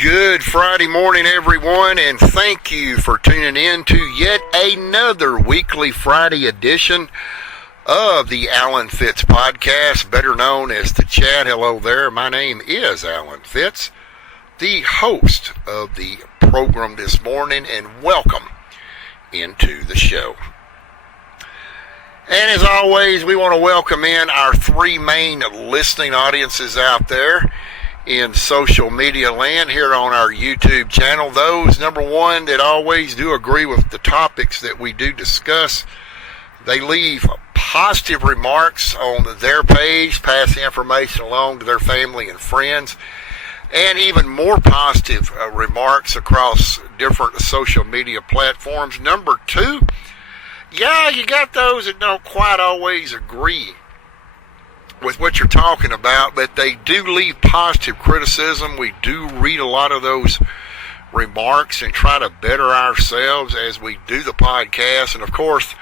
Good Friday morning, everyone, and thank you for tuning in to yet another weekly Friday edition of the Alan Fitz Podcast, better known as The Chat. Hello there, my name is Alan Fitz, the host of the program this morning, and welcome into the show. And as always, we want to welcome in our three main listening audiences out there in social media land here on our YouTube channel. Those, number one, that always do agree with the topics that we do discuss. They leave positive remarks on their page, pass the information along to their family and friends, and even more positive remarks across different social media platforms. Number two, you got those that don't quite always agree with what you're talking about, but they do leave positive criticism. We do read a lot of those remarks and try to better ourselves as we do the podcast. And of course,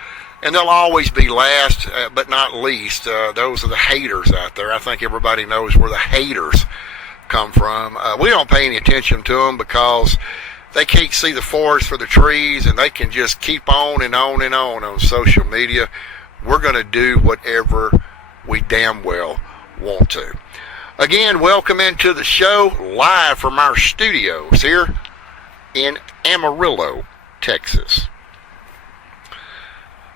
and they'll always be last but not least, those are the haters out there. I think everybody knows where the haters come from. We don't pay any attention to them because they can't see the forest for the trees, and they can just keep on and on and on social media. We're going to do whatever we damn well want to. Again, welcome into the show live from our studios here in Amarillo, Texas.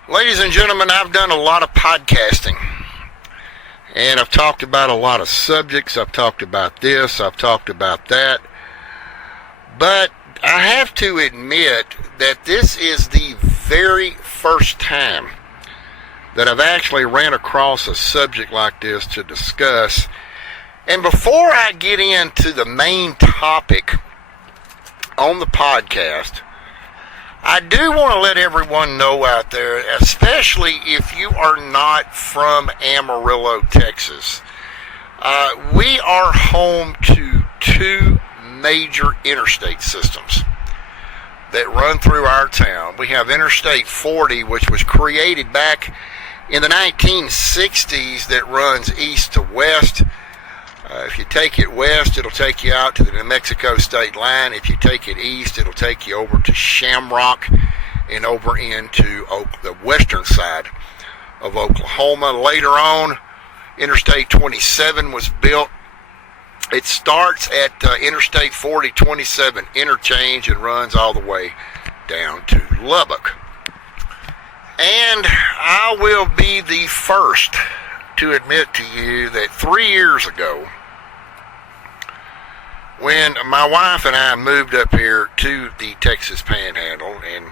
Ladies and gentlemen, I've done a lot of podcasting, and I've talked about a lot of subjects. I've talked about this, I've talked about that, but I have to admit that this is the very first time that I've actually ran across a subject like this to discuss. And before I get into the main topic on the podcast, I do want to let everyone know out there, especially if you are not from Amarillo, Texas, we are home to two major interstate systems that run through our town. We have Interstate 40, which was created back in the 1960s, that runs east to west. If you take it west, it'll take you out to the New Mexico state line. If you take it east, it'll take you over to Shamrock and over into the western side of Oklahoma. Later on, Interstate 27 was built. It starts at Interstate 40-27 interchange and runs all the way down to Lubbock. And I will be the first to admit to you that 3 years ago, when my wife and I moved up here to the Texas Panhandle and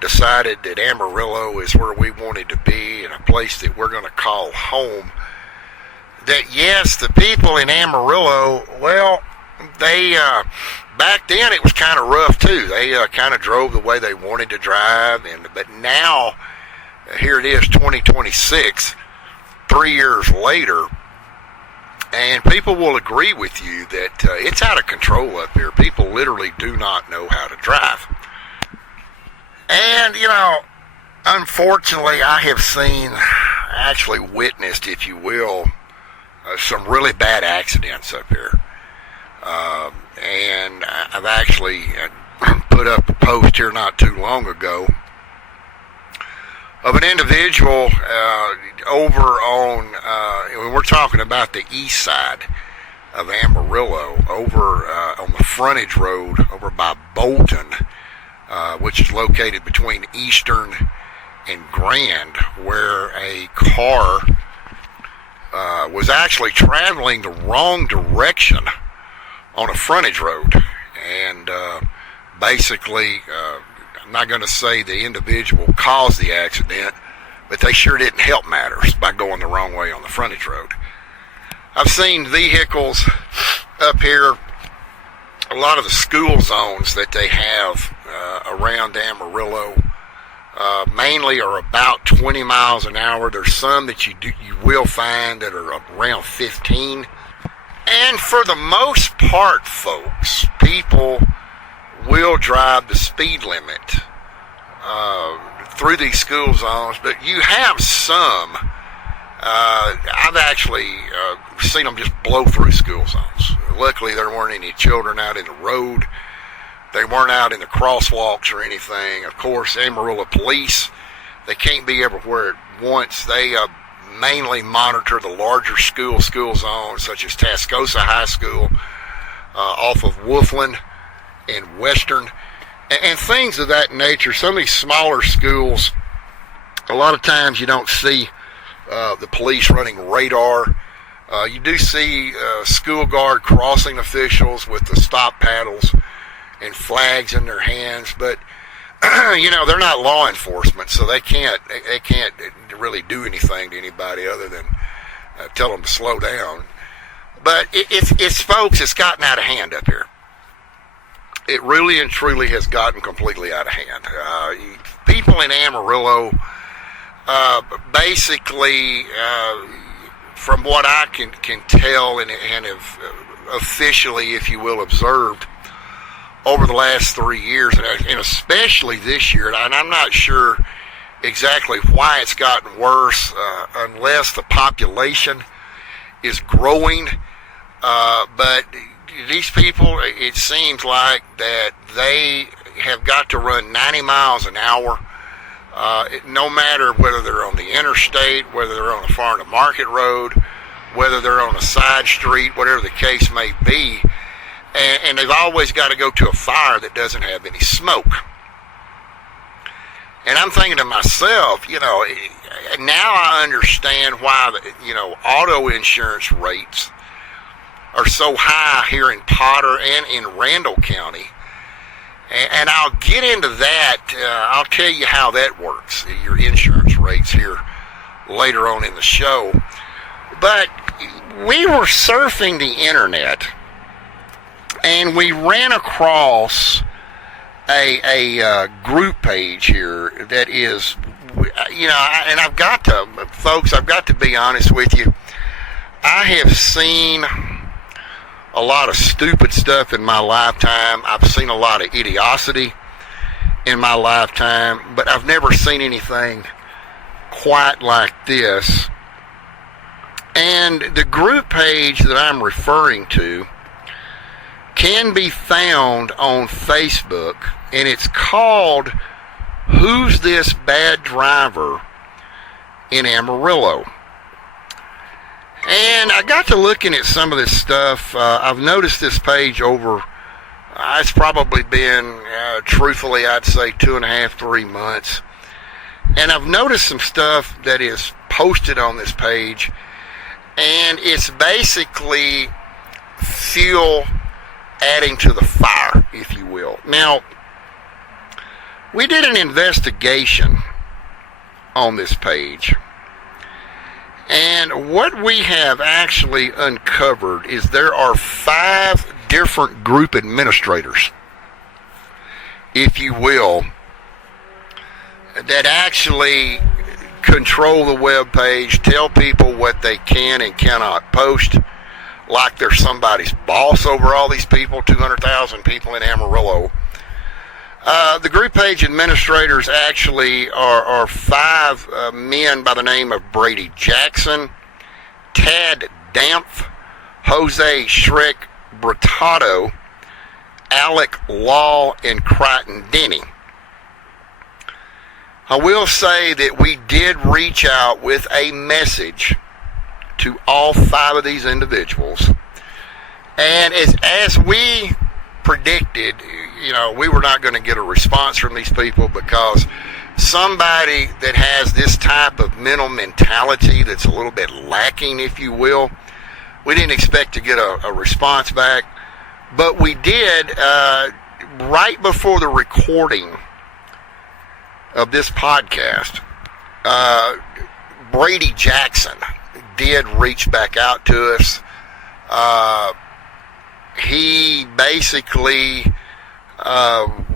decided that Amarillo is where we wanted to be and a place that we're going to call home, that yes, the people in Amarillo, well, they, back then it was kind of rough too. They kind of drove the way they wanted to drive, but now, here it is, 2026, 3 years later, and people will agree with you that it's out of control up here. People literally do not know how to drive. And, unfortunately, I have seen, actually witnessed, if you will, some really bad accidents up here. And I've actually put up a post here not too long ago of an individual over on, we're talking about the east side of Amarillo, over on the frontage road over by Bolton, which is located between Eastern and Grand, where a car was actually traveling the wrong direction on a frontage road. And basically, I'm not going to say the individual caused the accident, but they sure didn't help matters by going the wrong way on the frontage road. I've seen vehicles up here, a lot of the school zones that they have around Amarillo mainly are about 20 miles an hour. There's some that you will find that are around 15. And for the most part, folks, people will drive the speed limit through these school zones, but you have some, I've actually seen them just blow through school zones. luckily there weren't any children out in the road. They weren't out in the crosswalks or anything. Of course, Amarillo police, they can't be everywhere at once. They mainly monitor the larger school zones, such as Tascosa High School, off of Wolfland and Western, and things of that nature. Some of these smaller schools, a lot of times you don't see the police running radar. You do see school guard crossing officials with the stop paddles and flags in their hands, but they're not law enforcement, so they can't really do anything to anybody other than tell them to slow down. But it's folks, it's gotten out of hand up here. It really and truly has gotten completely out of hand. People in Amarillo, basically, from what I can tell and have officially, if you will, observed over the last 3 years, and especially this year, and I'm not sure exactly why it's gotten worse, unless the population is growing, but these people, it seems like that they have got to run 90 miles an hour, no matter whether they're on the interstate, whether they're on the farm to market road, whether they're on a side street, whatever the case may be. And they've always got to go to a fire that doesn't have any smoke. And I'm thinking to myself, now I understand why, auto insurance rates are so high here in Potter and in Randall County. And I'll get into that. I'll tell you how that works, your insurance rates, here later on in the show. But we were surfing the internet, and we ran across a group page here that is, and I've got to be honest with you. I have seen a lot of stupid stuff in my lifetime. I've seen a lot of idiocy in my lifetime, but I've never seen anything quite like this. And the group page that I'm referring to can be found on Facebook, and it's called Who's This Bad Driver in Amarillo? And I got to looking at some of this stuff. I've noticed this page over, it's probably been, truthfully, I'd say 2.5, 3 months. And I've noticed some stuff that is posted on this page, and it's basically fuel adding to the fire, if you will. Now, we did an investigation on this page, and what we have actually uncovered is there are 5 different group administrators, if you will, that actually control the web page, tell people what they can and cannot post, like they're somebody's boss over all these people, 200,000 people in Amarillo. The group page administrators actually are 5 men by the name of Brady Jackson, Tad Dampf, Jose Shrek Bratato, Alec Law, and Crichton Denny. I will say that we did reach out with a message to all 5 of these individuals, and as we predicted, we were not going to get a response from these people, because somebody that has this type of mental mentality that's a little bit lacking, if you will, we didn't expect to get a response back. But we did, right before the recording of this podcast, Brady Jackson did reach back out to us. He basically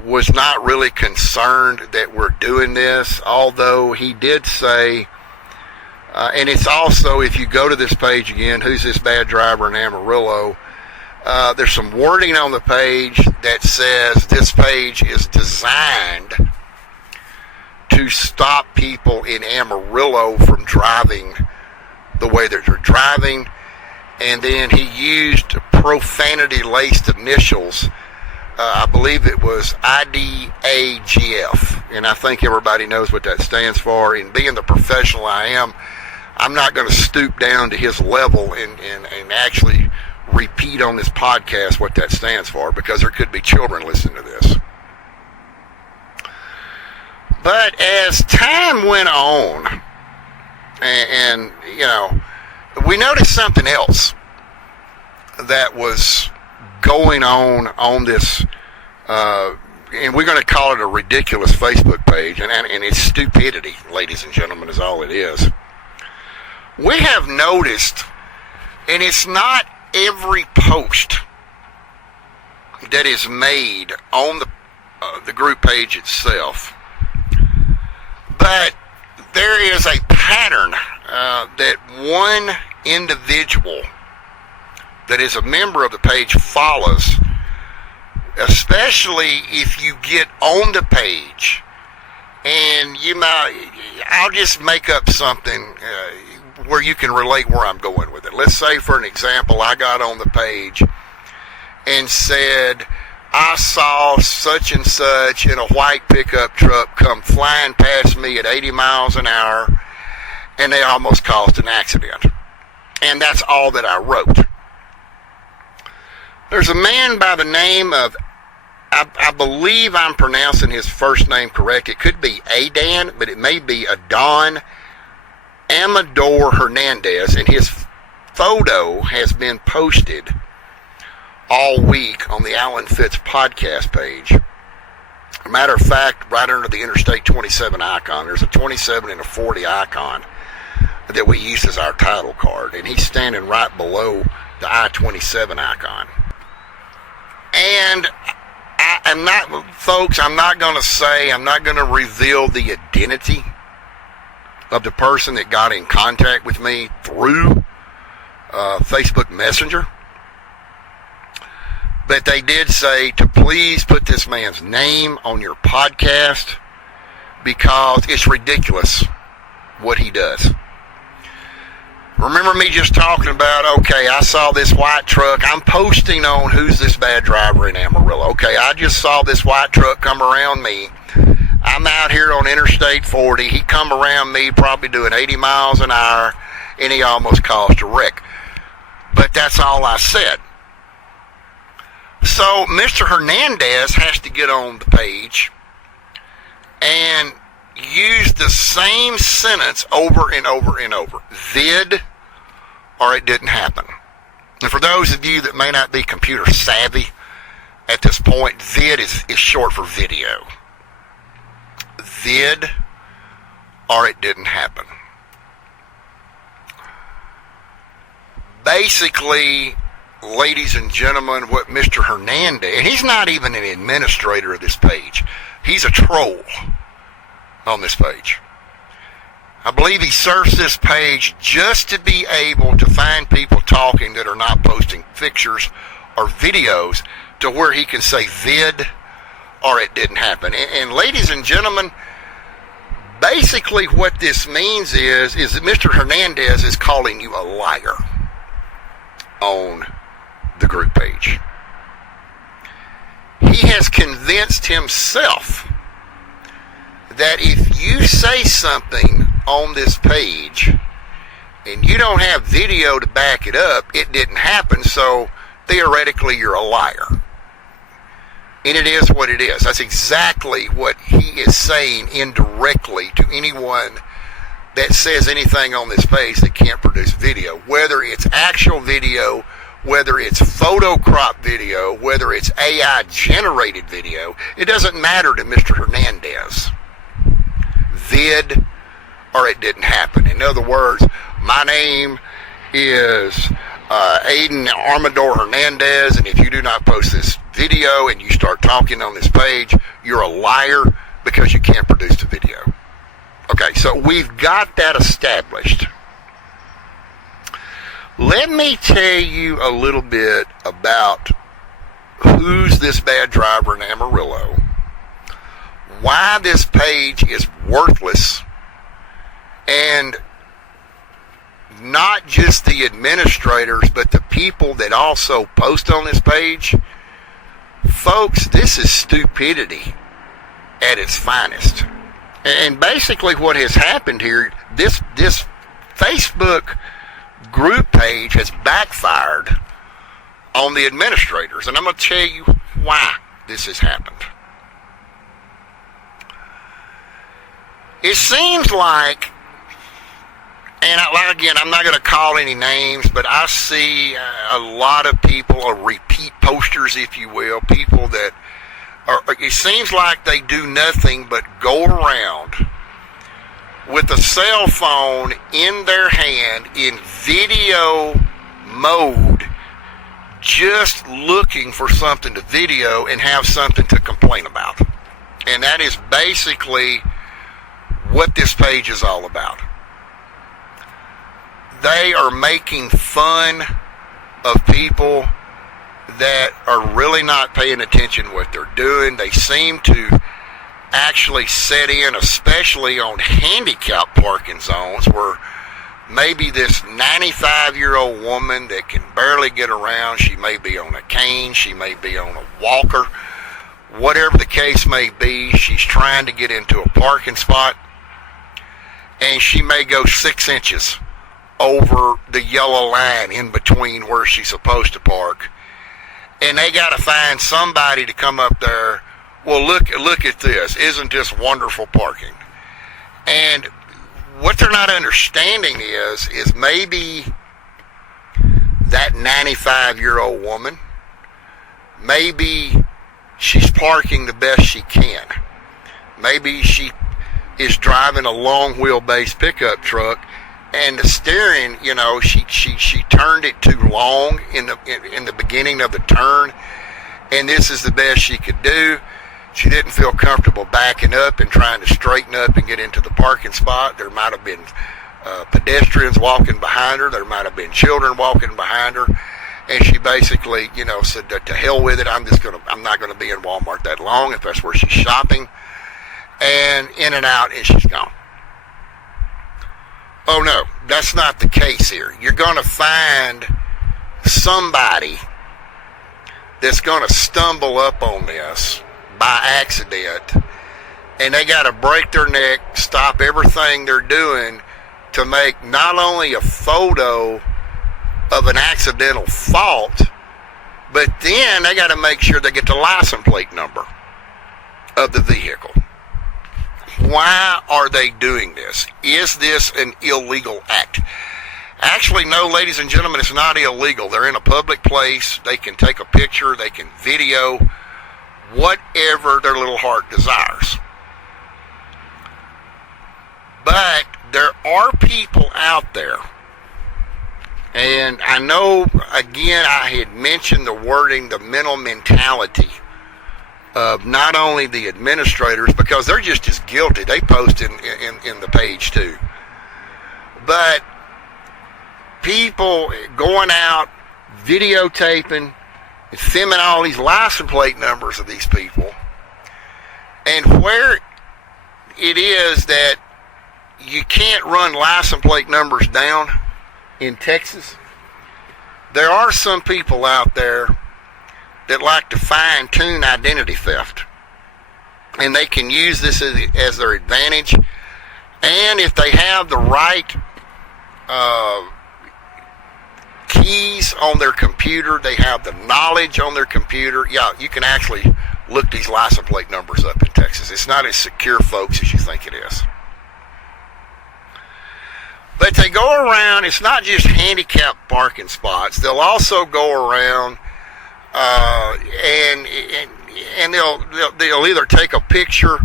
was not really concerned that we're doing this, although he did say, and it's also, if you go to this page again, Who's This Bad Driver in Amarillo, there's some wording on the page that says this page is designed to stop people in Amarillo from driving the way that they're driving. And then he used profanity-laced initials. I believe it was IDAGF, and I think everybody knows what that stands for. And being the professional I am, I'm not going to stoop down to his level and actually repeat on this podcast what that stands for, because there could be children listening to this. But as time went on, and you know, we noticed something else that was going on this, and we're going to call it a ridiculous Facebook page, and it's stupidity, ladies and gentlemen, is all it is. We have noticed, and it's not every post that is made on the group page itself, but there is a pattern that one individual that is a member of the page follows, especially if you get on the page and I'll just make up something where you can relate where I'm going with it. Let's say, for an example, I got on the page and said, I saw such and such in a white pickup truck come flying past me at 80 miles an hour, and they almost caused an accident. And that's all that I wrote. There's a man by the name of, I believe I'm pronouncing his first name correct. It could be Adan, but it may be Adon Amador Hernandez, and his photo has been posted all week on the Alan Fitz podcast page. As a matter of fact, right under the Interstate 27 icon, there's a 27 and a 40 icon that we use as our title card, and he's standing right below the I-27 icon. And I'm not going to reveal the identity of the person that got in contact with me through Facebook Messenger. But they did say to please put this man's name on your podcast, because it's ridiculous what he does. Remember me just talking about, okay, I saw this white truck. I'm posting on who's this bad driver in Amarillo. Okay, I just saw this white truck come around me. I'm out here on Interstate 40. He come around me probably doing 80 miles an hour, and he almost caused a wreck. But that's all I said. So Mr. Hernandez has to get on the page and use the same sentence over and over and over. Vid, or it didn't happen. And for those of you that may not be computer savvy at this point, vid is short for video. Vid, or it didn't happen. Basically, ladies and gentlemen, what Mr. Hernandez, and he's not even an administrator of this page, he's a troll on this page. I believe he surfs this page just to be able to find people talking that are not posting pictures or videos, to where he can say vid, or it didn't happen. And ladies and gentlemen, basically what this means is that Mr. Hernandez is calling you a liar on the group page. He has convinced himself that if you say something on this page and you don't have video to back it up, it didn't happen, so theoretically you're a liar. And it is what it is. That's exactly what he is saying indirectly to anyone that says anything on this page that can't produce video, whether it's actual video, whether it's photo crop video, whether it's AI generated video. It doesn't matter to Mr. Hernandez. Vid, or it didn't happen. In other words, my name is Aiden Armador Hernandez, and if you do not post this video and you start talking on this page, you're a liar because you can't produce the video. Okay, so we've got that established. Let me tell you a little bit about who's this bad driver in Amarillo, why this page is worthless, and not just the administrators, but the people that also post on this page, folks, this is stupidity at its finest. And basically what has happened here, this Facebook group page has backfired on the administrators. And I'm going to tell you why this has happened. It seems like, and again, I'm not going to call any names, but I see a lot of people, repeat posters, if you will, people that are, it seems like they do nothing but go around with a cell phone in their hand in video mode, just looking for something to video and have something to complain about. And that is basically what this page is all about. They are making fun of people that are really not paying attention to what they're doing. They seem to actually set in, especially on handicapped parking zones, where maybe this 95-year-old woman that can barely get around, she may be on a cane, she may be on a walker, whatever the case may be, she's trying to get into a parking spot, and she may go 6 inches over the yellow line in between where she's supposed to park. And they got to find somebody to come up there. Well, look at this. Isn't this wonderful parking? And what they're not understanding is maybe that 95-year-old woman, maybe she's parking the best she can. Maybe she is driving a long wheelbase pickup truck, and the steering, she turned it too long in the beginning of the turn, and this is the best she could do. She didn't feel comfortable backing up and trying to straighten up and get into the parking spot. There might have been pedestrians walking behind her. There might have been children walking behind her, and she basically, said, to hell with it. I'm not gonna be in Walmart that long if that's where she's shopping. And in and out, and she's gone. Oh no, that's not the case here. You're going to find somebody that's going to stumble up on this by accident, and they got to break their neck, stop everything they're doing to make not only a photo of an accidental fault, but then they got to make sure they get the license plate number of the vehicle. Why are they doing this? Is this an illegal act? Actually, no, ladies and gentlemen, it's not illegal. They're in a public place. They can take a picture. They can video whatever their little heart desires. But there are people out there, and I know, again, I had mentioned the wording, the mental mentality of not only the administrators, because they're just as guilty. They post in the page too. But people going out, videotaping, and filming all these license plate numbers of these people. And where it is that you can't run license plate numbers down in Texas, there are some people out there that like to fine-tune identity theft. And they can use this as their advantage. And if they have the right keys on their computer, they have the knowledge on their computer, yeah, you can actually look these license plate numbers up in Texas. It's not as secure, folks, as you think it is. But they go around, it's not just handicapped parking spots. They'll also go around and they'll either take a picture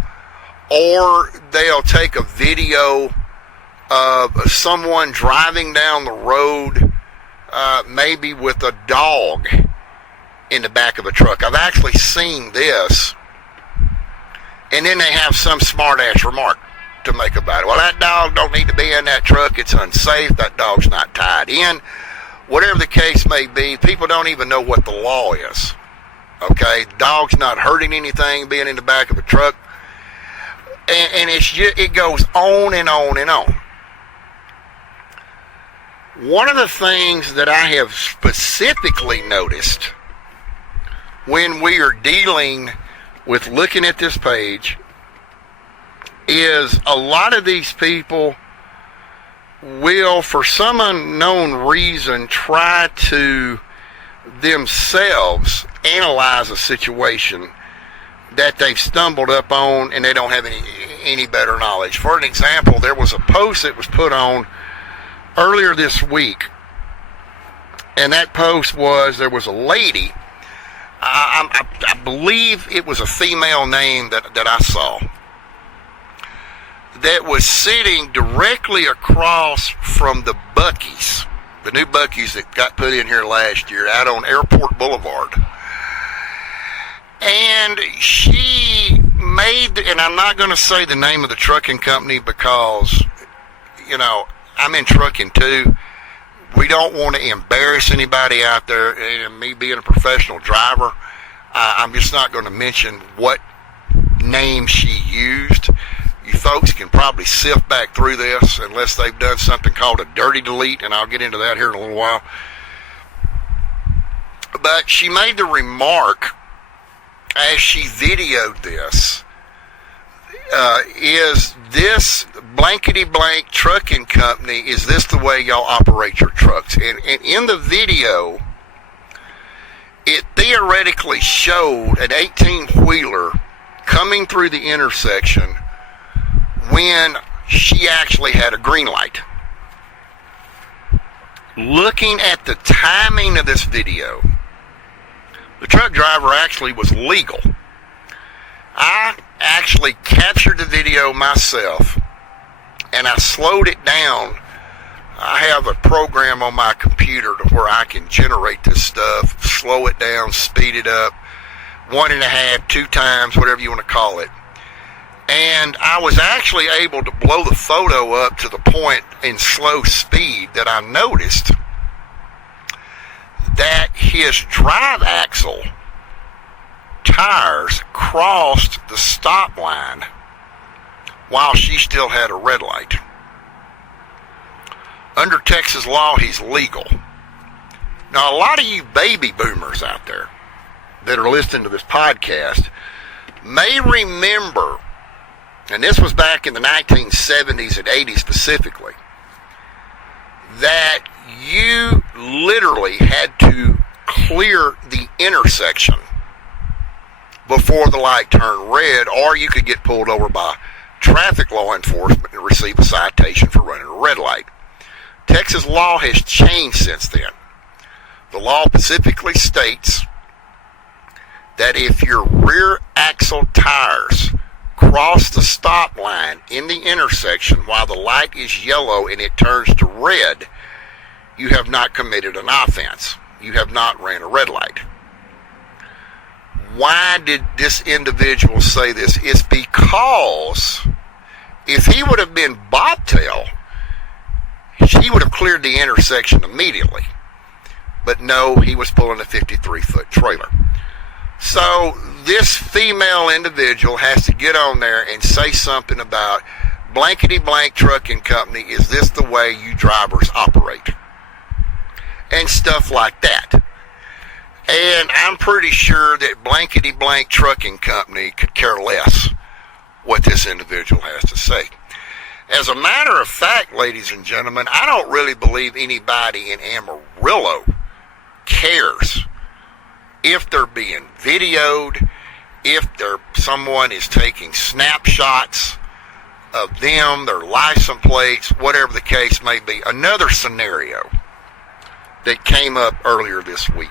or they'll take a video of someone driving down the road, maybe with a dog in the back of a truck. I've actually seen this. And then they have some smart-ass remark to make about it. Well, that dog don't need to be in that truck. It's unsafe. That dog's not tied in. Whatever the case may be, people don't even know what the law is. Okay? The dog's not hurting anything being in the back of a truck. And it goes on and on and on. One of the things that I have specifically noticed when we are dealing with looking at this page is a lot of these people will, for some unknown reason, try to themselves analyze a situation that they've stumbled up on and they don't have any better knowledge. For an example, there was a post that was put on earlier this week, and that post was, there was a lady, I believe it was a female name that I saw, that was sitting directly across from the Buc-ee's, the new Buc-ee's that got put in here last year out on Airport Boulevard. And she made, and I'm not going to say the name of the trucking company because, you know, I'm in trucking too. We don't want to embarrass anybody out there. And me being a professional driver, I'm just not going to mention what name she used. You folks can probably sift back through this unless they've done something called a dirty delete, and I'll get into that here in a little while. But she made the remark as she videoed this, is this blankety blank trucking company, is this the way y'all operate your trucks? And in the video, it theoretically showed an 18-wheeler coming through the intersection when she actually had a green light. Looking at the timing of this video, the truck driver actually was legal. I actually captured the video myself, and I slowed it down. I have a program on my computer to where I can generate this stuff, slow it down, speed it up, 1.5, 2 times, whatever you want to call it. And I was actually able to blow the photo up to the point in slow speed that I noticed that his drive axle tires crossed the stop line while she still had a red light. Under Texas law, he's legal. Now, a lot of you baby boomers out there that are listening to this podcast may remember, and this was back in the 1970s and 80s specifically, that you literally had to clear the intersection before the light turned red, or you could get pulled over by traffic law enforcement and receive a citation for running a red light. Texas law has changed since then. The law specifically states that if your rear axle tires cross the stop line in the intersection while the light is yellow and it turns to red, you have not committed an offense. You have not ran a red light. Why did this individual say this? It's because if he would have been bobtail, he would have cleared the intersection immediately. But no, he was pulling a 53-foot trailer. So this female individual has to get on there and say something about blankety blank trucking company, is this the way you drivers operate? And stuff like that. And I'm pretty sure that blankety blank trucking company could care less what this individual has to say. As a matter of fact, ladies and gentlemen, I don't really believe anybody in Amarillo cares if they're being videoed, if someone is taking snapshots of them, their license plates, whatever the case may be. Another scenario that came up earlier this week.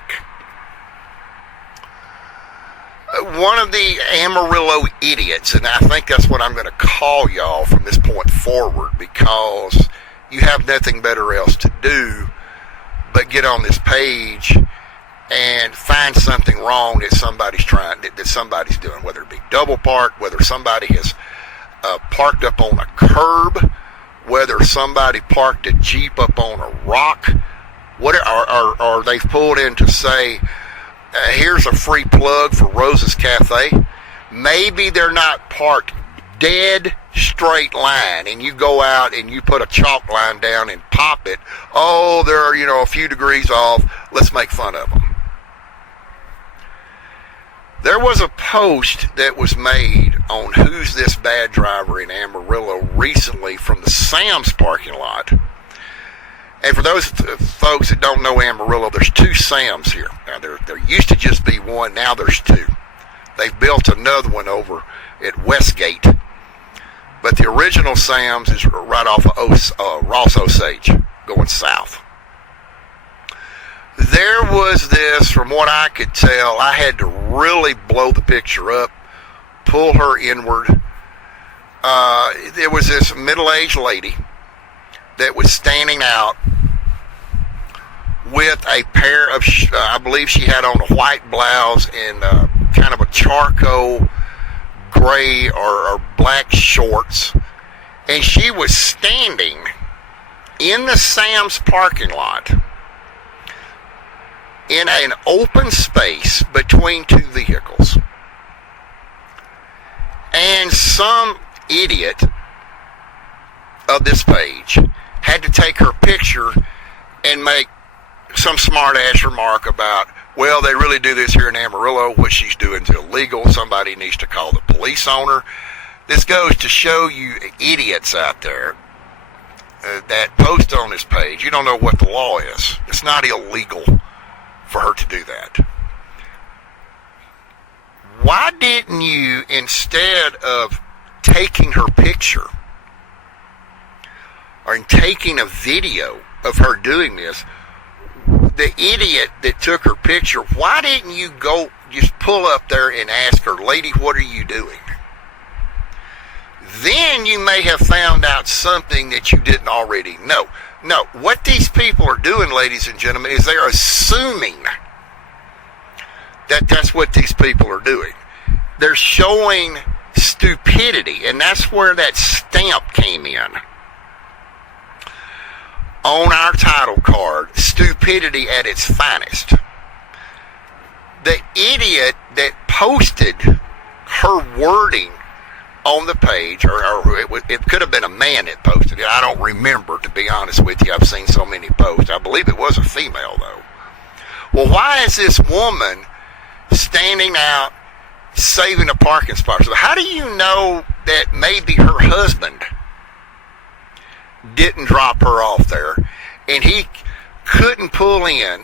One of the Amarillo idiots, and I think that's what I'm going to call y'all from this point forward, because you have nothing better else to do but get on this page and find something wrong that somebody's doing, whether it be double park, whether somebody has parked up on a curb, whether somebody parked a Jeep up on a rock, or they've pulled in to say, here's a free plug for Rose's Cafe. Maybe they're not parked dead straight line, and you go out and you put a chalk line down and pop it, oh, they're, a few degrees off, let's make fun of them. There was a post that was made on Who's This Bad Driver in Amarillo recently from the Sam's parking lot. And for those folks that don't know Amarillo, there's two Sam's here. Now, there used to just be one. Now there's two. They've built another one over at Westgate. But the original Sam's is right off of Ross Osage, going south. There was this, from what I could tell, I had to really blow the picture up, pull her inward. There was this middle-aged lady that was standing out with a pair of, I believe she had on a white blouse and kind of a charcoal gray or black shorts. And she was standing in the Sam's parking lot in an open space between two vehicles. And some idiot of this page had to take her picture and make some smart-ass remark about, well, they really do this here in Amarillo. What she's doing is illegal. Somebody needs to call the police on her. This goes to show you idiots out there that post on this page. You don't know what the law is. It's not illegal for her to do that. Why didn't you, instead of taking her picture or taking a video of her doing this, the idiot that took her picture, why didn't you go just pull up there and ask her, lady, what are you doing? Then you may have found out something that you didn't already know. No, what these people are doing, ladies and gentlemen, is they're assuming that that's what these people are doing. They're showing stupidity, and that's where that stamp came in. On our title card, stupidity at its finest. The idiot that posted her wording on the page, or it could have been a man that posted it. I don't remember, to be honest with you. I've seen so many posts. I believe it was a female, though. Well, why is this woman standing out saving a parking spot? So how do you know that maybe her husband didn't drop her off there and he couldn't pull in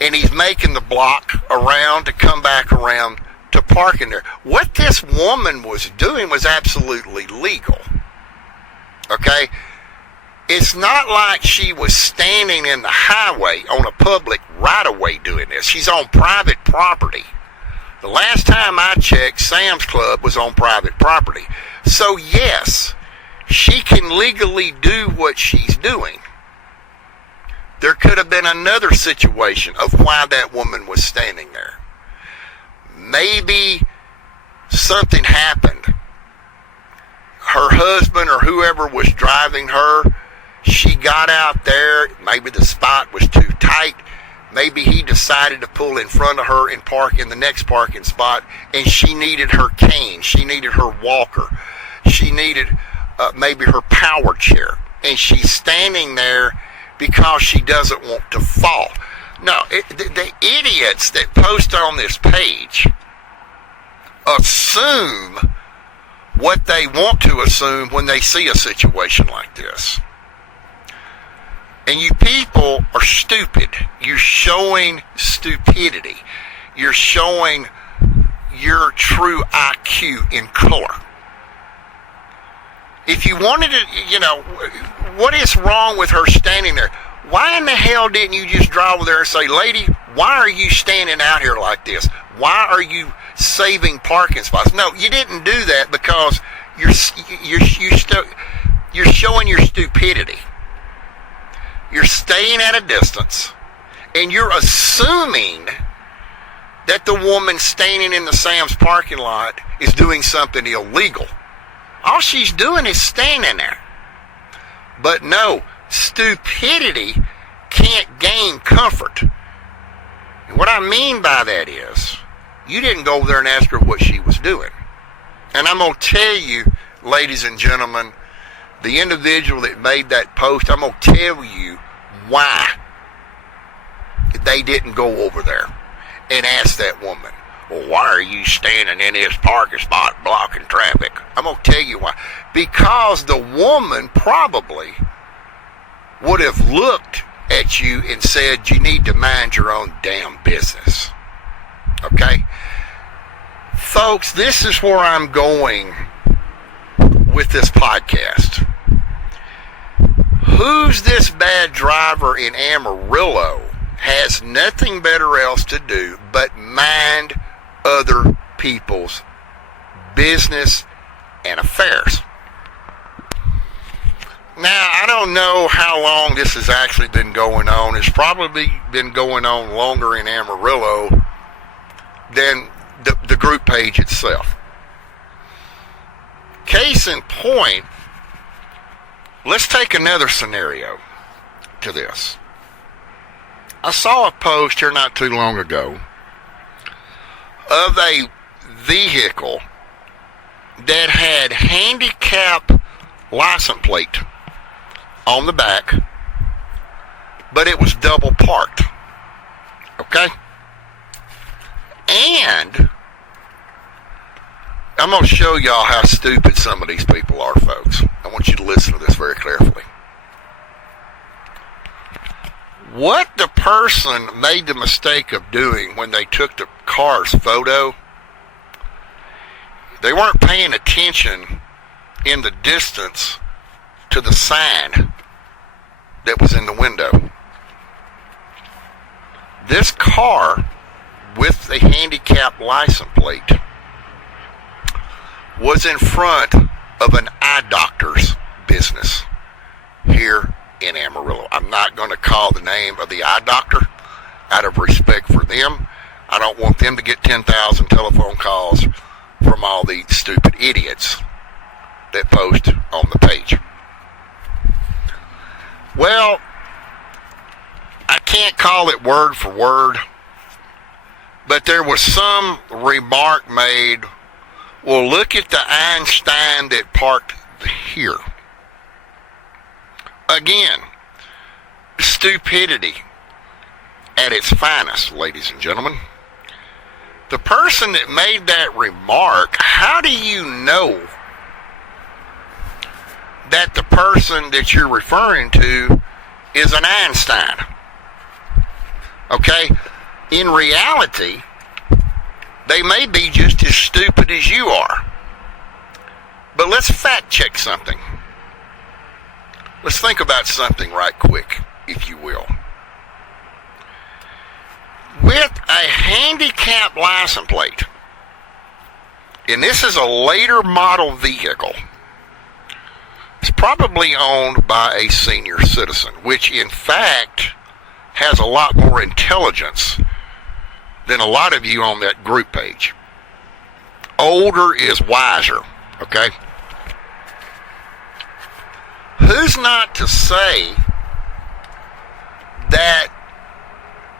and he's making the block around to come back around to park in there? What this woman was doing was absolutely legal. Okay? It's not like she was standing in the highway on a public right-of-way doing this. She's on private property. The last time I checked, Sam's Club was on private property. So yes, she can legally do what she's doing. There could have been another situation of why that woman was standing there. Maybe something happened. Her husband or whoever was driving her, she got out there. Maybe the spot was too tight. Maybe he decided to pull in front of her and park in the next parking spot, and she needed her cane. She needed her walker. She needed maybe her power chair. And she's standing there because she doesn't want to fall. No, the idiots that post on this page assume what they want to assume when they see a situation like this. And you people are stupid. You're showing stupidity. You're showing your true IQ in color. If you wanted to, what is wrong with her standing there? Why in the hell didn't you just drive over there and say, lady, why are you standing out here like this? Why are you saving parking spots? No, you didn't do that because you're showing your stupidity. You're staying at a distance, and you're assuming that the woman standing in the Sam's parking lot is doing something illegal. All she's doing is standing there. But no, stupidity can't gain comfort. And what I mean by that is, you didn't go over there and ask her what she was doing. And I'm going to tell you, ladies and gentlemen, the individual that made that post, I'm going to tell you why they didn't go over there and ask that woman, well, why are you standing in this parking spot blocking traffic? I'm going to tell you why. Because the woman probably would have looked at you and said, you need to mind your own damn business. Okay? Folks, this is where I'm going with this podcast. Who's this bad driver in Amarillo has nothing better else to do but mind other people's business and affairs? Now, I don't know how long this has actually been going on. It's probably been going on longer in Amarillo than the group page itself. Case in point, let's take another scenario to this. I saw a post here not too long ago of a vehicle that had handicap license plate on the back, but it was double parked. Okay? And I'm going to show y'all how stupid some of these people are, folks. I want you to listen to this very carefully. What the person made the mistake of doing when they took the car's photo, they weren't paying attention in the distance to the sign that was in the window. This car with the handicap license plate was in front of an eye doctor's business here in Amarillo. I'm not going to call the name of the eye doctor out of respect for them. I don't want them to get 10,000 telephone calls from all these stupid idiots that post on the page. Well, I can't call it word for word, but there was some remark made, well, look at the Einstein that parked here. Again, stupidity at its finest, ladies and gentlemen. The person that made that remark, how do you know that the person that you're referring to is an Einstein? Okay? In reality, they may be just as stupid as you are. But let's fact check something. Let's think about something right quick, if you will. With a handicap license plate, and this is a later model vehicle, it's probably owned by a senior citizen, which in fact has a lot more intelligence than a lot of you on that group page. Older is wiser, okay? Who's not to say that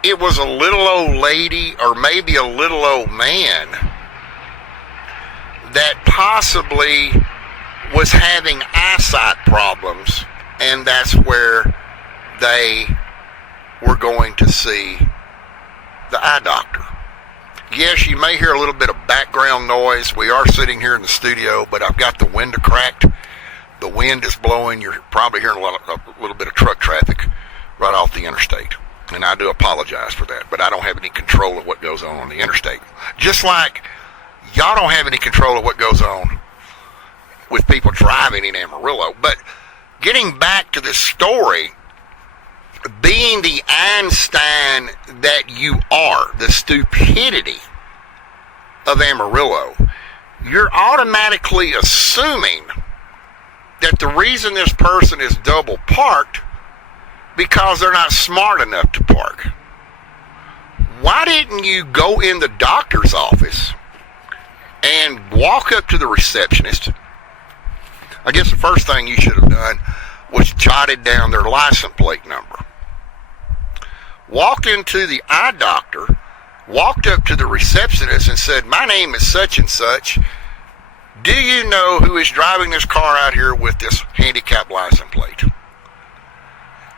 it was a little old lady or maybe a little old man that possibly was having eyesight problems, and that's where they were going to see the eye doctor? Yes, you may hear a little bit of background noise. We are sitting here in the studio, but I've got the window cracked. The wind is blowing. You're probably hearing a little bit of truck traffic right off the interstate. And I do apologize for that, but I don't have any control of what goes on the interstate. Just like y'all don't have any control of what goes on with people driving in Amarillo. But getting back to this story, being the Einstein that you are, the stupidity of Amarillo, you're automatically assuming that the reason this person is double parked because they're not smart enough to park. Why didn't you go in the doctor's office and walk up to the receptionist? I guess the first thing you should have done was jotted down their license plate number. Walked into the eye doctor, walked up to the receptionist and said, my name is such and such. Do you know who is driving this car out here with this handicap license plate?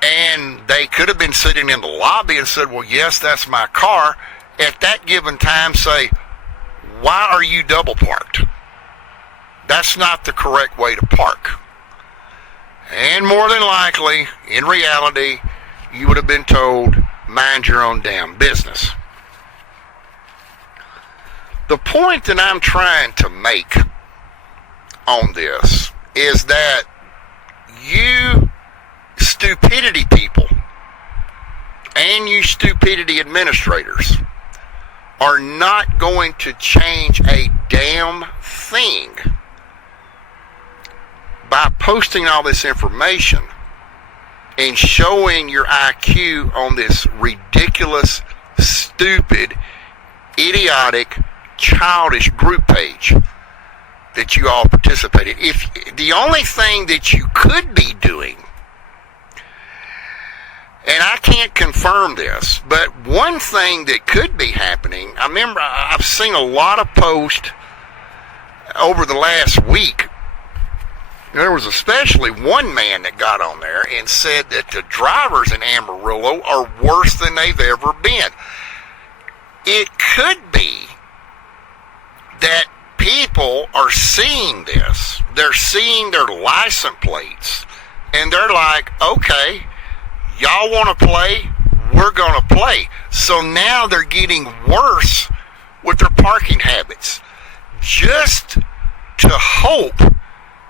And they could have been sitting in the lobby and said, well, yes, that's my car. At that given time, say, why are you double parked? That's not the correct way to park. And more than likely, in reality, you would have been told, mind your own damn business. The point that I'm trying to make on this is that you stupidity people and you stupidity administrators are not going to change a damn thing by posting all this information and showing your IQ on this ridiculous, stupid, idiotic, childish group page that you all participated. If the only thing that you could be doing, and I can't confirm this, but one thing that could be happening, I remember I've seen a lot of posts over the last week. There was especially one man that got on there and said that the drivers in Amarillo are worse than they've ever been. It could be that people are seeing this. They're seeing their license plates, and they're like, okay, y'all want to play? We're going to play. So now they're getting worse with their parking habits. Just to hope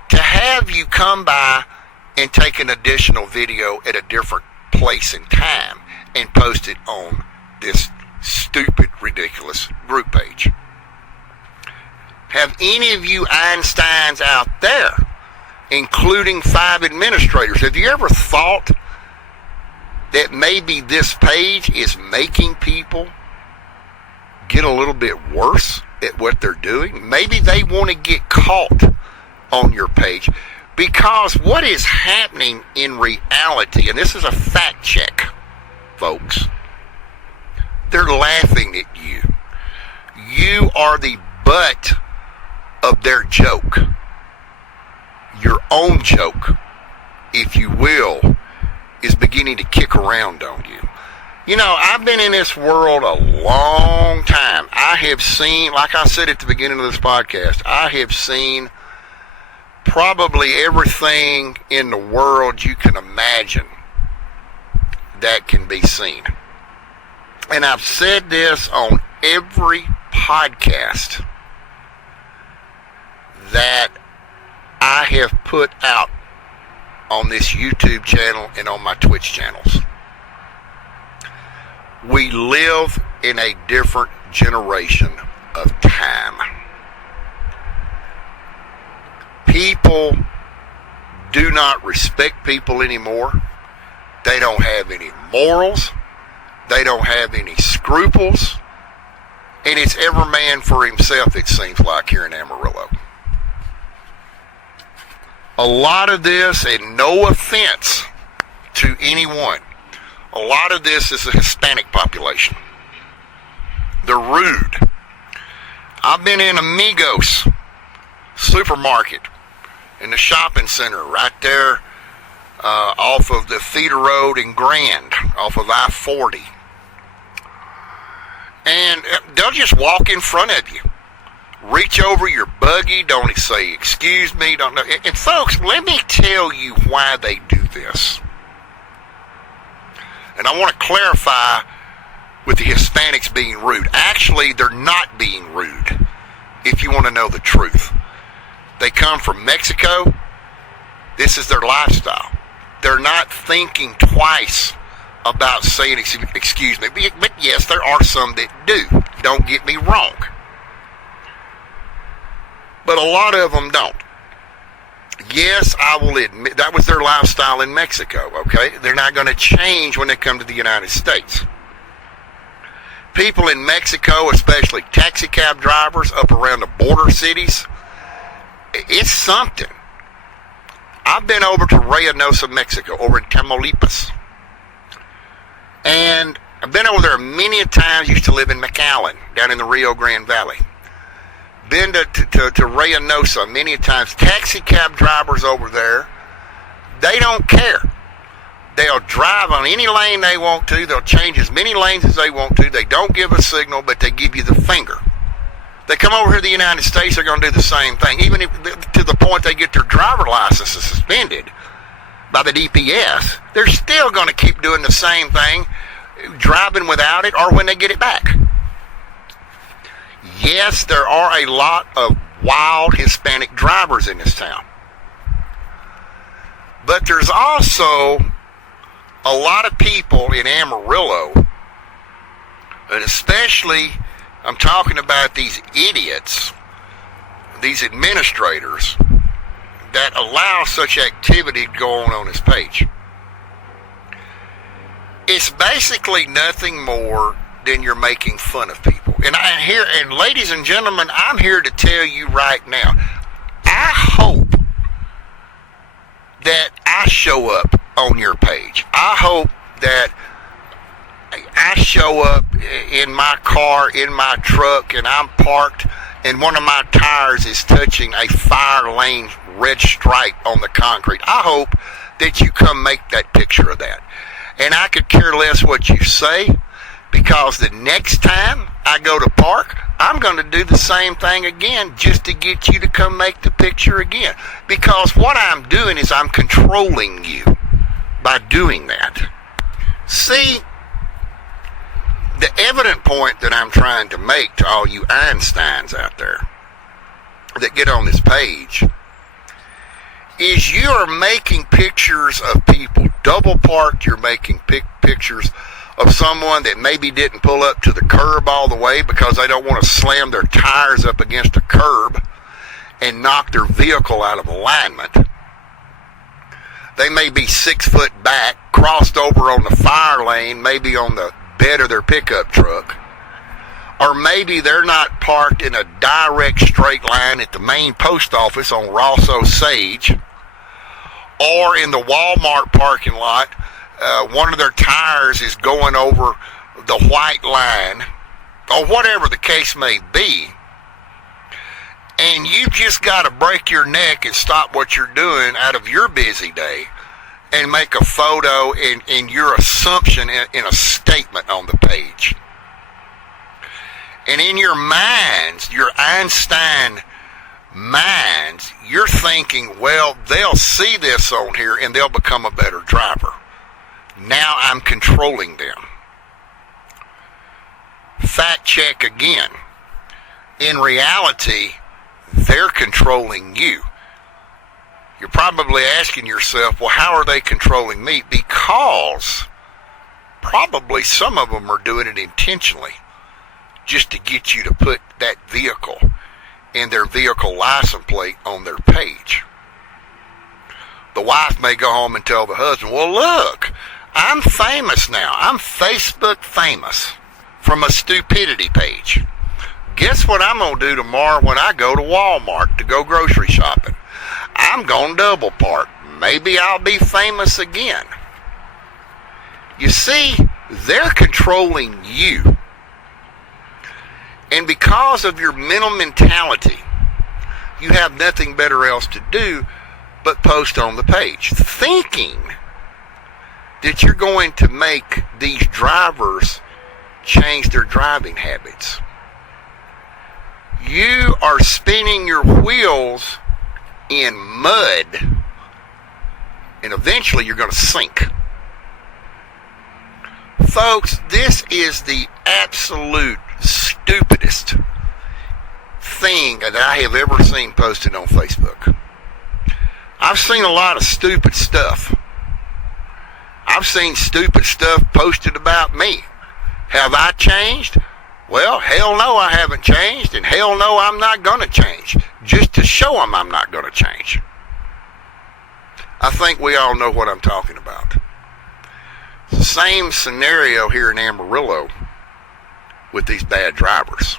to have you come by and take an additional video at a different place and time and post it on this stupid, ridiculous group page. Have any of you Einsteins out there, including 5 administrators, have you ever thought that maybe this page is making people get a little bit worse at what they're doing? Maybe they want to get caught on your page, because what is happening in reality, and this is a fact check, folks, they're laughing at you. You are the butt of their joke. Your own joke, if you will, is beginning to kick around on you. You know, I've been in this world a long time. I have seen, like I said at the beginning of this podcast, I have seen probably everything in the world you can imagine that can be seen. And I've said this on every podcast that I have put out on this YouTube channel and on my Twitch channels. We live in a different generation of time. People do not respect people anymore. They don't have any morals. They don't have any scruples. And it's every man for himself, it seems like, here in Amarillo. A lot of this, and no offense to anyone, a lot of this is the Hispanic population. They're rude. I've been in Amigos supermarket in the shopping center right there off of the Theater Road in Grand, off of I-40. And they'll just walk in front of you, reach over your buggy, don't say, excuse me, don't know. And folks, let me tell you why they do this. And I want to clarify with the Hispanics being rude. Actually, they're not being rude, if you want to know the truth. They come from Mexico. This is their lifestyle. They're not thinking twice about saying, excuse me. But yes, there are some that do. Don't get me wrong. But a lot of them don't. Yes, I will admit that was their lifestyle in Mexico, okay? They're not going to change when they come to the United States. People in Mexico, especially taxi cab drivers up around the border cities, it's something. I've been over to Reynosa, Mexico, over in Tamaulipas. And I've been over there many a times. Used to live in McAllen, down in the Rio Grande Valley. Been to Reynosa many times. Taxi cab drivers over there, they don't care. They'll drive on any lane they want to. They'll change as many lanes as they want to. They don't give a signal, but they give you the finger. They come over here to the United States, they're going to do the same thing, even if to the point they get their driver licenses suspended by the DPS. They're still going to keep doing the same thing, driving without it or when they get it back. Yes, there are a lot of wild Hispanic drivers in this town. But there's also a lot of people in Amarillo, and especially I'm talking about these idiots, these administrators, that allow such activity to go on this page. It's basically nothing more than you're making fun of people. And ladies and gentlemen, I'm here to tell you right now, I hope that I show up on your page. I hope that I show up in my car, in my truck, and I'm parked, and one of my tires is touching a fire lane red stripe on the concrete. I hope that you come make that picture of that. And I could care less what you say, because the next time I go to park, I'm going to do the same thing again just to get you to come make the picture again. Because what I'm doing is I'm controlling you by doing that. See, the evident point that I'm trying to make to all you Einsteins out there that get on this page is you are making pictures of people double parked. You're making pictures of someone that maybe didn't pull up to the curb all the way because they don't want to slam their tires up against a curb and knock their vehicle out of alignment. They may be 6 foot back, crossed over on the fire lane, maybe on the bed of their pickup truck. Or maybe they're not parked in a direct straight line at the main post office on Ross Osage, or in the Walmart parking lot. One of their tires is going over the white line, or whatever the case may be. And you just got to break your neck and stop what you're doing out of your busy day and make a photo and your assumption in a statement on the page. And in your minds, your Einstein minds, you're thinking, well, they'll see this on here and they'll become a better driver. Now I'm controlling them. Fact check again. In reality, they're controlling you. You're probably asking yourself, well, how are they controlling me? Because probably some of them are doing it intentionally just to get you to put that vehicle and their vehicle license plate on their page. The wife may go home and tell the husband, well, look, I'm famous now. I'm Facebook famous from a stupidity page. Guess what I'm going to do tomorrow when I go to Walmart to go grocery shopping? I'm going to double park. Maybe I'll be famous again. You see, they're controlling you. And because of your mental mentality, you have nothing better else to do but post on the page, thinking that you're going to make these drivers change their driving habits. You are spinning your wheels in mud, and eventually you're going to sink. Folks, this is the absolute stupidest thing that I have ever seen posted on Facebook. I've seen a lot of stupid stuff. I've seen stupid stuff posted about me. Have I changed? Well, hell no, I haven't changed, and hell no, I'm not going to change, just to show them I'm not going to change. I think we all know what I'm talking about. Same scenario here in Amarillo with these bad drivers.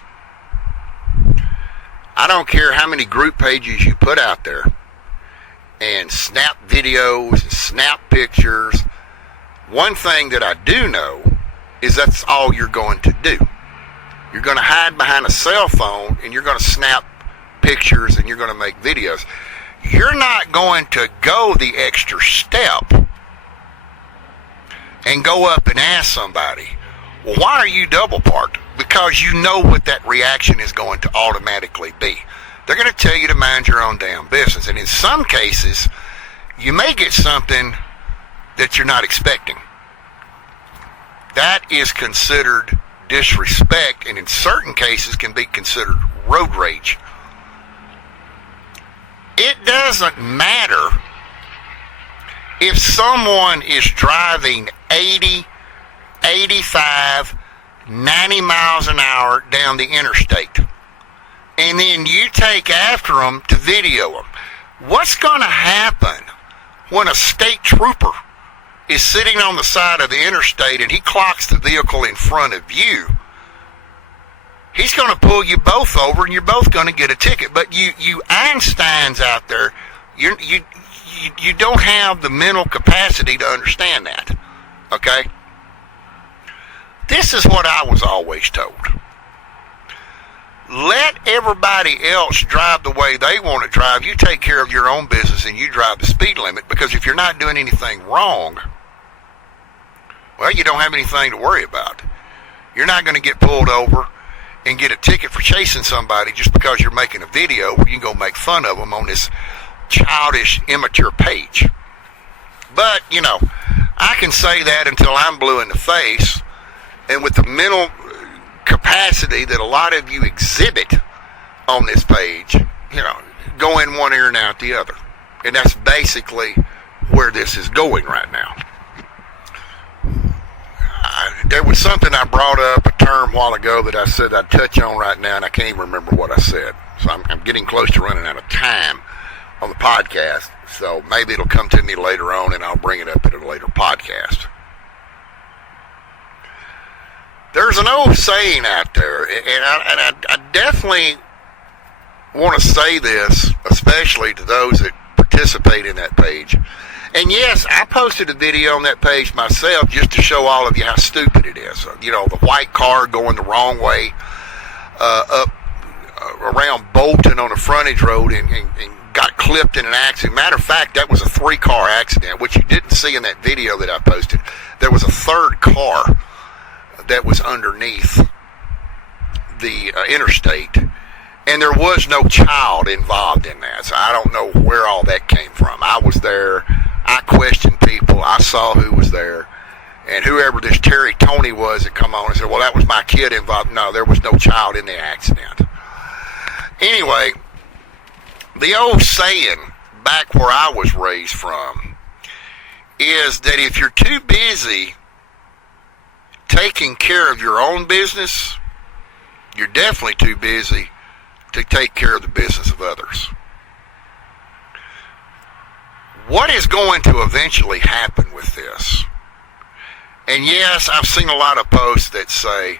I don't care how many group pages you put out there and snap videos and snap pictures. One thing that I do know is that's all you're going to do. You're going to hide behind a cell phone and you're going to snap pictures and you're going to make videos. You're not going to go the extra step and go up and ask somebody, well, why are you double parked? Because you know what that reaction is going to automatically be. They're going to tell you to mind your own damn business. And in some cases, you may get something that you're not expecting. That is considered disrespect, and in certain cases can be considered road rage. It doesn't matter if someone is driving 80, 85, 90 miles an hour down the interstate, and then you take after them to video them. What's going to happen when a state trooper is sitting on the side of the interstate and he clocks the vehicle in front of you? He's going to pull you both over and you're both going to get a ticket. But you Einsteins out there, you don't have the mental capacity to understand that. Okay? This is what I was always told. Let everybody else drive the way they want to drive. You take care of your own business and you drive the speed limit, because if you're not doing anything wrong, well, you don't have anything to worry about. You're not going to get pulled over and get a ticket for chasing somebody just because you're making a video where you can go make fun of them on this childish, immature page. But, you know, I can say that until I'm blue in the face, and with the mental capacity that a lot of you exhibit on this page, you know, go in one ear and out the other. And that's basically where this is going right now. There was something I brought up, a term a while ago that I said I'd touch on right now, and I can't even remember what I said. So I'm getting close to running out of time on the podcast, so maybe it'll come to me later on and I'll bring it up in a later podcast. There's an old saying out there, and I definitely want to say this, especially to those that participate in that page. And yes, I posted a video on that page myself just to show all of you how stupid it is. You know, the white car going the wrong way up around Bolton on a frontage road and got clipped in an accident. Matter of fact, that was a 3-car accident, which you didn't see in that video that I posted. There was a third car that was underneath the interstate, and there was no child involved in that. So I don't know where all that came from. I was there. I questioned people. I saw who was there. And whoever this Terry Tony was that come on and said, well, that was my kid involved. No, there was no child in the accident. Anyway, the old saying back where I was raised from is that if you're too busy taking care of your own business, you're definitely too busy to take care of the business of others. What is going to eventually happen with this? And yes, I've seen a lot of posts that say,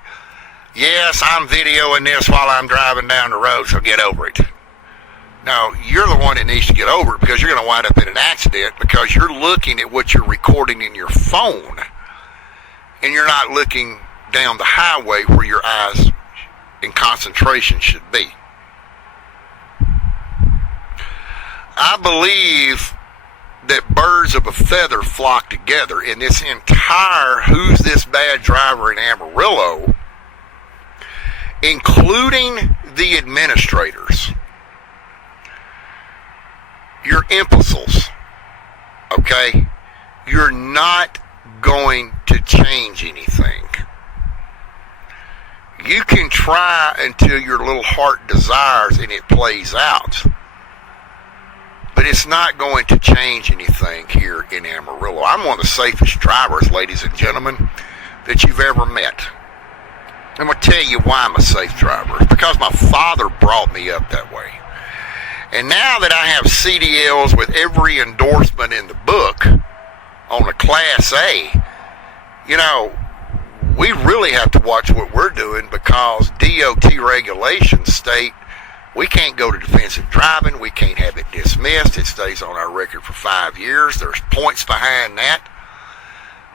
yes, I'm videoing this while I'm driving down the road, so get over it. Now, you're the one that needs to get over it, because you're going to wind up in an accident because you're looking at what you're recording in your phone, and you're not looking down the highway where your eyes and concentration should be. I believe that birds of a feather flock together in this entire Who's This Bad Driver in Amarillo, including the administrators. You're imbeciles, okay? You're not going to change anything. You can try until your little heart desires and it plays out, but it's not going to change anything here in Amarillo. I'm one of the safest drivers, ladies and gentlemen, that you've ever met. I'm going to tell you why I'm a safe driver. It's because my father brought me up that way. And now that I have CDLs with every endorsement in the book on a Class A, you know, we really have to watch what we're doing, because DOT regulations state we can't go to defensive driving. We can't have it dismissed. It stays on our record for 5 years. There's points behind that.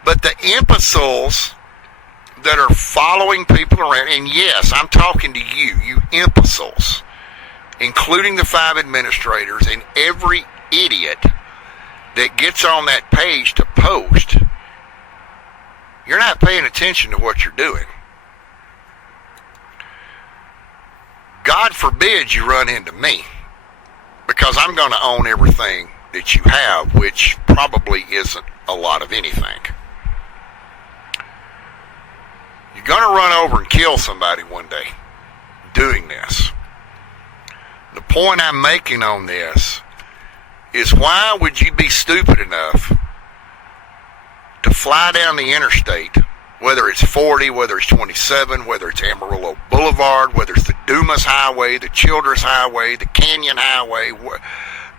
But the imbeciles that are following people around, and yes, I'm talking to you, you imbeciles, including the 5 administrators and every idiot that gets on that page to post, you're not paying attention to what you're doing. God forbid you run into me, because I'm going to own everything that you have, which probably isn't a lot of anything. You're going to run over and kill somebody one day doing this. The point I'm making on this is, why would you be stupid enough to fly down the interstate, whether it's 40, whether it's 27, whether it's Amarillo Boulevard, whether it's the Dumas Highway, the Childress Highway, the Canyon Highway,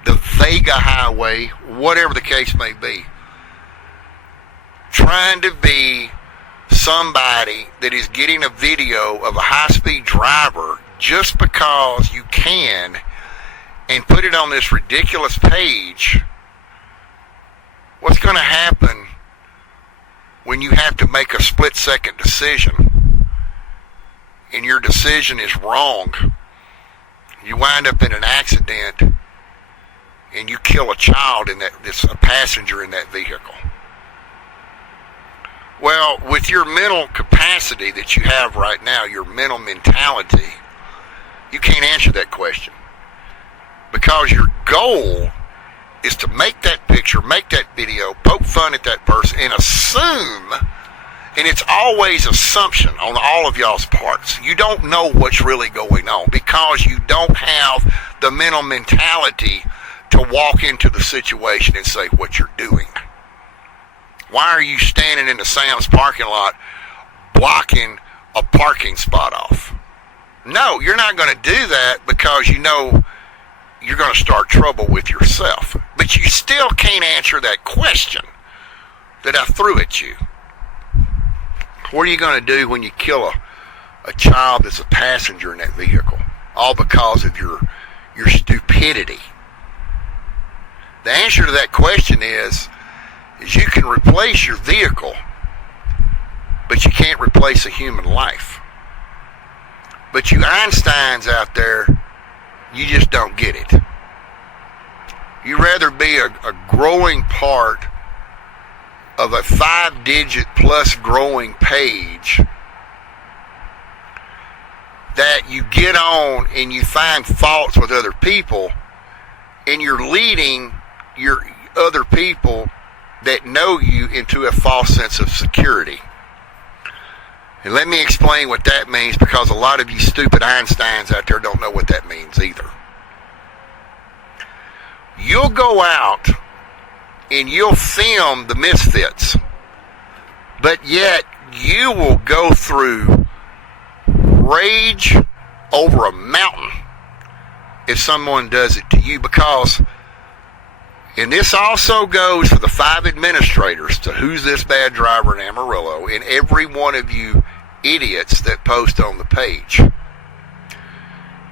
the Vega Highway, whatever the case may be, trying to be somebody that is getting a video of a high-speed driver just because you can, and put it on this ridiculous page. What's going to happen when you have to make a split-second decision and your decision is wrong? You wind up in an accident and you kill a child that's a passenger in that vehicle. Well, with your mental capacity that you have right now, your mental mentality, you can't answer that question, because your goal is to make that picture, make that video, poke fun at that person, and assume, and it's always assumption on all of y'all's parts. You don't know what's really going on because you don't have the mental mentality to walk into the situation and say what you're doing. Why are you standing in the Sam's parking lot blocking a parking spot off? No, you're not going to do that, because you know you're going to start trouble with yourself. But you still can't answer that question that I threw at you. What are you going to do when you kill a child that's a passenger in that vehicle? All because of your stupidity. The answer to that question is you can replace your vehicle, but you can't replace a human life. But you Einsteins out there, you just don't get it. You'd rather be a growing part of a 5-digit plus growing page that you get on and you find faults with other people, and you're leading your other people that know you into a false sense of security. And let me explain what that means, because a lot of you stupid Einsteins out there don't know what that means either. You'll go out and you'll film the misfits, but yet you will go through rage over a mountain if someone does it to you, because, and this also goes for the 5 administrators to Who's This Bad Driver in Amarillo, and every one of you idiots that post on the page.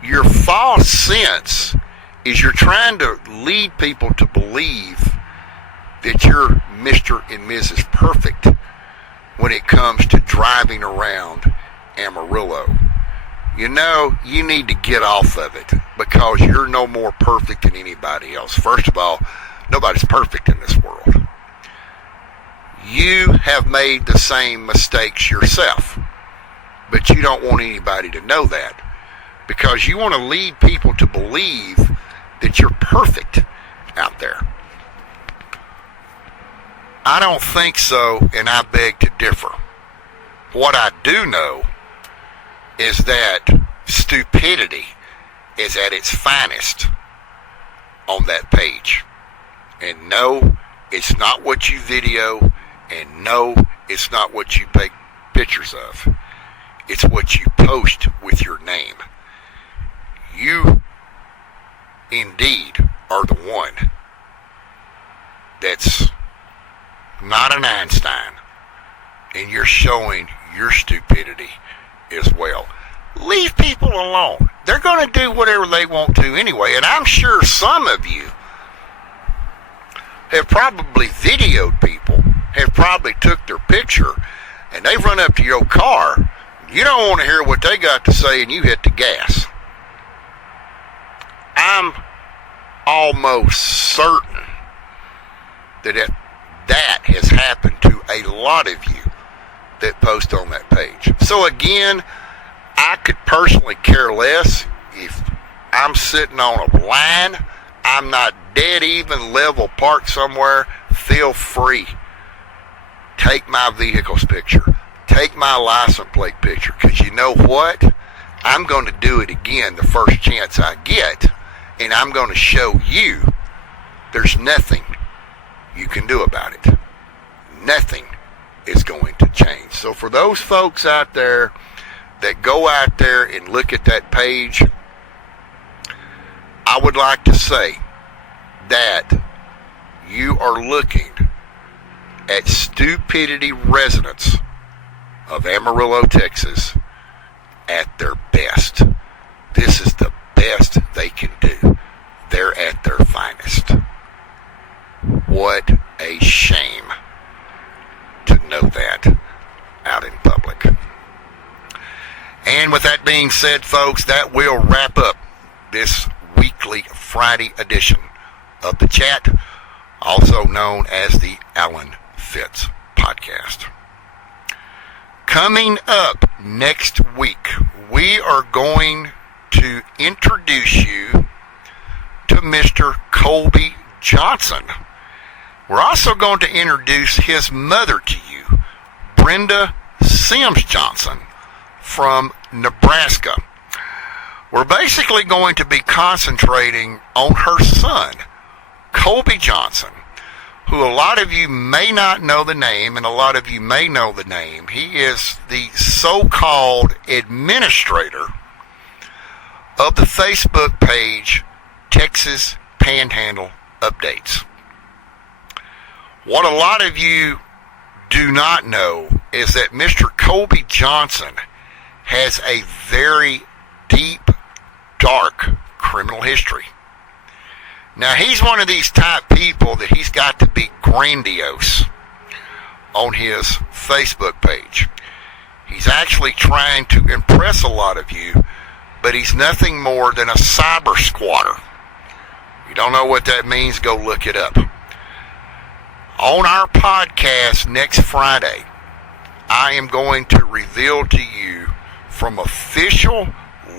Your false sense is you're trying to lead people to believe that you're Mr. and Mrs. Perfect when it comes to driving around Amarillo. You know, you need to get off of it, because you're no more perfect than anybody else. First of all, nobody's perfect in this world. You have made the same mistakes yourself, but you don't want anybody to know that, because you want to lead people to believe that you're perfect out there. I don't think so, and I beg to differ. What I do know is that stupidity is at its finest on that page. And no, it's not what you video, and no, it's not what you take pictures of. It's what you post with your name. You, indeed, are the one that's not an Einstein, and you're showing your stupidity as well. Leave people alone. They're going to do whatever they want to anyway, and I'm sure some of you have probably videoed people, have probably took their picture, and they've run up to your car. You don't want to hear what they got to say, and you hit the gas. I'm almost certain that has happened to a lot of you that post on that page. So again, I could personally care less if I'm sitting on a line, I'm not dead even, level parked somewhere. Feel free. Take my vehicle's picture. Take my license plate picture. Because you know what? I'm going to do it again the first chance I get. And I'm going to show you there's nothing you can do about it. Nothing is going to change. So for those folks out there that go out there and look at that page, I would like to say that you are looking at stupidity residents of Amarillo, Texas at their best. This is the best they can do. They're at their finest. What a shame to know that out in public. And with that being said, folks, that will wrap up this weekly Friday edition of The Chat, also known as the Alan Fitz Podcast. Coming up next week, we are going to introduce you to Mr. Colby Johnson. We're also going to introduce his mother to you, Brenda Sims Johnson from Nebraska. We're basically going to be concentrating on her son, Colby Johnson, who a lot of you may not know the name, and a lot of you may know the name. He is the so-called administrator of the Facebook page Texas Panhandle Updates. What a lot of you do not know is that Mr. Colby Johnson has a very deep, dark criminal history. Now, he's one of these type people that he's got to be grandiose on his Facebook page. He's actually trying to impress a lot of you, but he's nothing more than a cyber squatter. You don't know what that means? Go look it up. On our podcast next Friday, I am going to reveal to you from official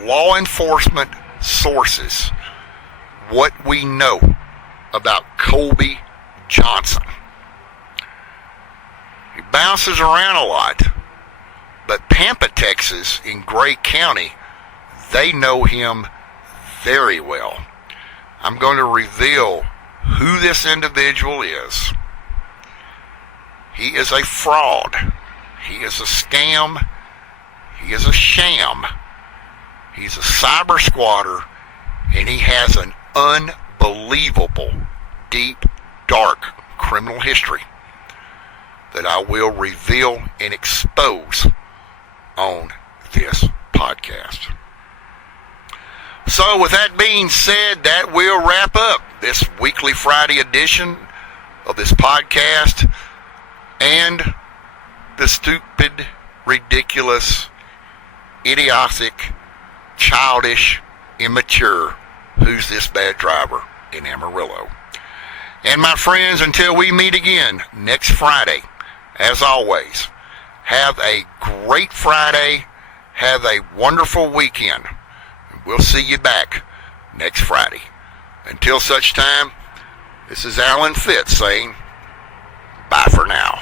law enforcement sources what we know about Colby Johnson. He bounces around a lot, but Pampa, Texas, in Gray County, they know him very well. I'm going to reveal who this individual is. He is a fraud. He is a scam. He is a sham. He's a cyber squatter, and he has an unbelievable, deep, dark criminal history that I will reveal and expose on this podcast. So with that being said, that will wrap up this weekly Friday edition of this podcast and the stupid, ridiculous, idiotic, childish, immature Who's This Bad Driver in Amarillo. And my friends, until we meet again next Friday, as always, have a great Friday. Have a wonderful weekend. We'll see you back next Friday. Until such time, this is Alan Fitz saying bye for now.